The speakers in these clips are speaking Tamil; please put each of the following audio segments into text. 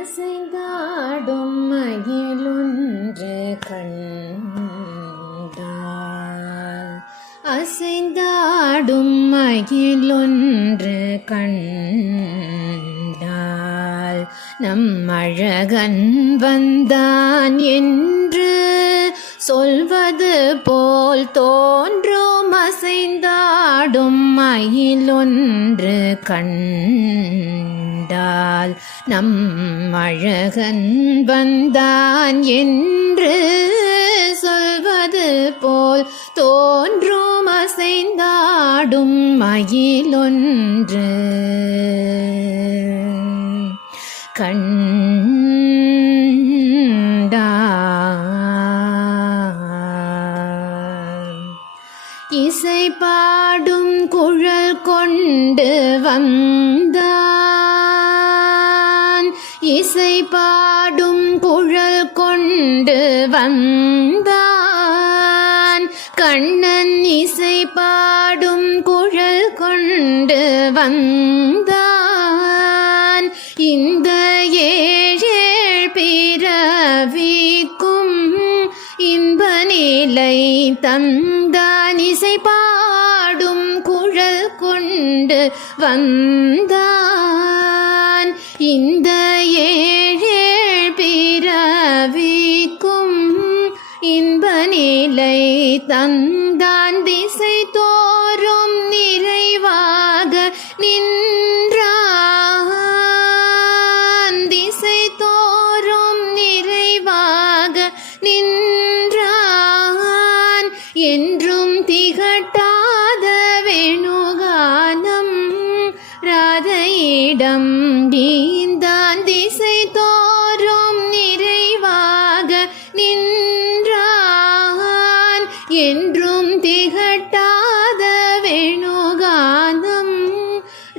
அசைந்தாடும் மயிலொன்று கண்டால் அசைந்தாடும் மயிலொன்று கண்டால் நம் அழகன் வந்தான் என்று சொல்வது போல் தோன்றும். அசைந்தாடும் மயிலொன்று கண்டால் நம் அழகன் வந்தான் என்று சொல்வது போல் தோன்றும். அசைந்தாடும் மயிலொன்று கண்டால் இசை பாடும் குழல் கொண்டு வந்தான். இசை பாடும் குழல் கொண்டு வந்தான். கண்ணன் இசை பாடும் குழல் கொண்டு வந்தான். இந்த ஏழேழ் பிறவிக்கும் இன்ப நிலை தந்தான். இசை பாடும் குழல் கொண்டு வந்தான். இந்த ஏழேழ் பிறவிக்கும் இன்ப நிலை தந்தான். திசை தோறும் நிறைவாக நின்றான். திசை தோறும் நிறைவாக நின்றான். என்றும் திகட்டாத வேணுகானம் ராதையிடம் நீந்தான். திசை தோறும் நிறைவாக நின்றான். என்றும் திகட்டாத வேணுகானம்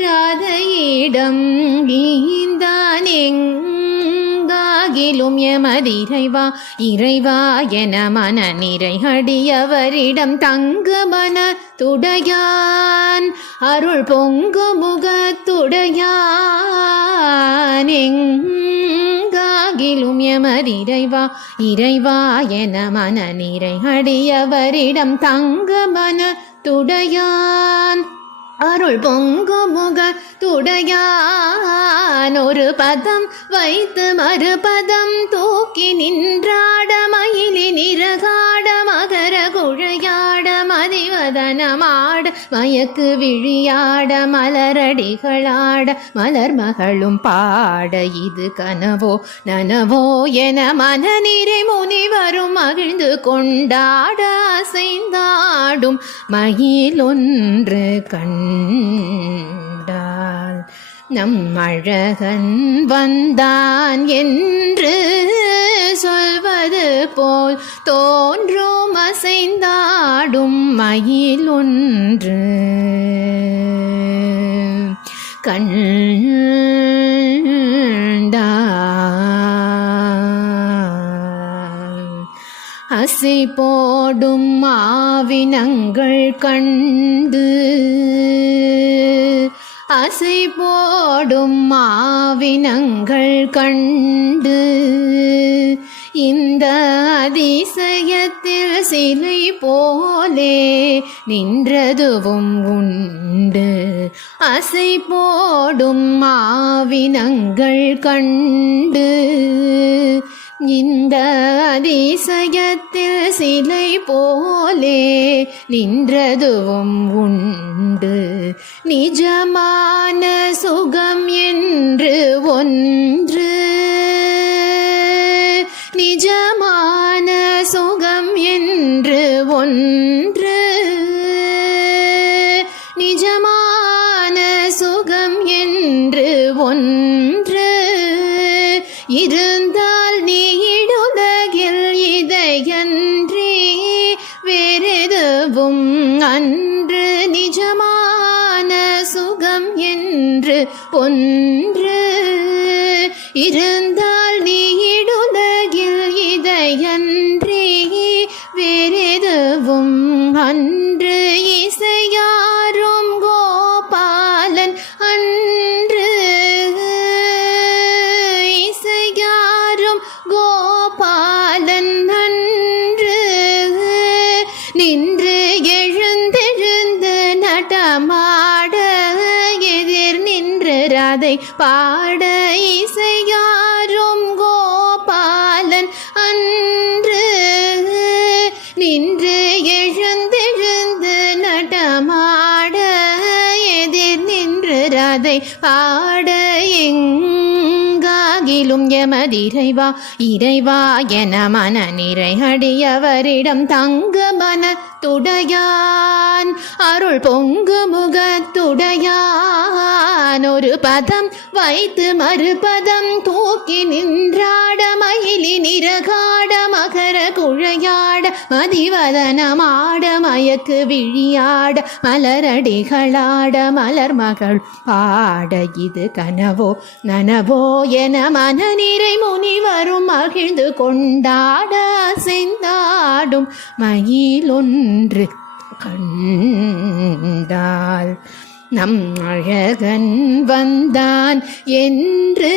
ராதையிடம் நீந்தான். எங்காகிலும் எமதிறைவா இறைவா என மன நிறை அடியவரிடம் தங்கு மன துடையான் அருள் பொங்கு முகத்துடையான். எங்காகிலும் எமதிறைவா இறைவா என மன நிறை அடியவரிடம் தங்கு மன துடையான் அருள் பொங்கு முகத்துடையான். ஒரு பதம் வைத்து மறுபதம் தூக்கி நின்றாட மயிலி நிறகாட மகர குழையாட மதிவதனமாட மயக்கு விழியாட மலரடிகளாட மலர் மகளும் பாட இது கனவோ நனவோ என மனநிறை முனிவரும் மகிழ்ந்து கொண்டாட. அசைந்தாடும் மயிலொன்று கண்டால் நம் அழகன் வந்தான் என்று சொல்வது போல் தோன்றும். அசைந்தாடும் மயிலொன்று கண்டால் அசை போடும் மாவினங்கள் கண்டு அசை போடும் மாவினங்கள் கண்டு இந்த அதிசயத்தில் சிலை போலே நின்றதுவும் உண்டு. அசை போடும் மாவினங்கள் கண்டு இந்த அதிசயத்தில் சிலை போலே நின்றதுவும் உண்டு. நிஜமான சுகம் என்று ஒன்று. நிஜமான சுகம் என்று ஒன்று. நிஜமான சுகம் என்று ஒன்று இருந்தால் நீடுலகில் இதையன்றி வேறெதுவும் அன்று. நிஜமான சுகம் என்று ஒன்று இருந்தால் நீடுலகில் இதையன்றி வேறெதுவும் அன்று. இசையாரும் கோபாலன் அன்று. இசை ஆட எதிர் நின்று ராதை பாட இசையாரும் கோபாலன் அன்று நின்று எழுந்தெழுந்து நடமாட எதிர் நின்று ராதை பாட எங்காகிலும் எமதிரைவா இறைவா என மன நிறை அடியவரிடம் தங்க மன துடையான் அருள் பொங்கு முகத்துடையான் ஒரு பதம் வைத்து மறுபதம் தூக்கி நின்றாட மயிலி நிறகாட மகர குழையாட மதிவதனமாட மயக்கு விழியாட மலரடிகளாட மலர் மகள் பாட இது கனவோ நனவோ என மனநிறை முனிவரும் மகிழ்ந்து கொண்டாட செந்தாடும் மயிலொன்று கண்டால் நம் அழகன் வந்தான் என்று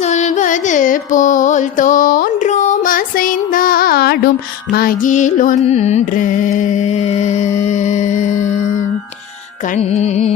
சொல்வது போல் தோன்றும் அசைந்தாடும் மயிலொன்று கண்டால்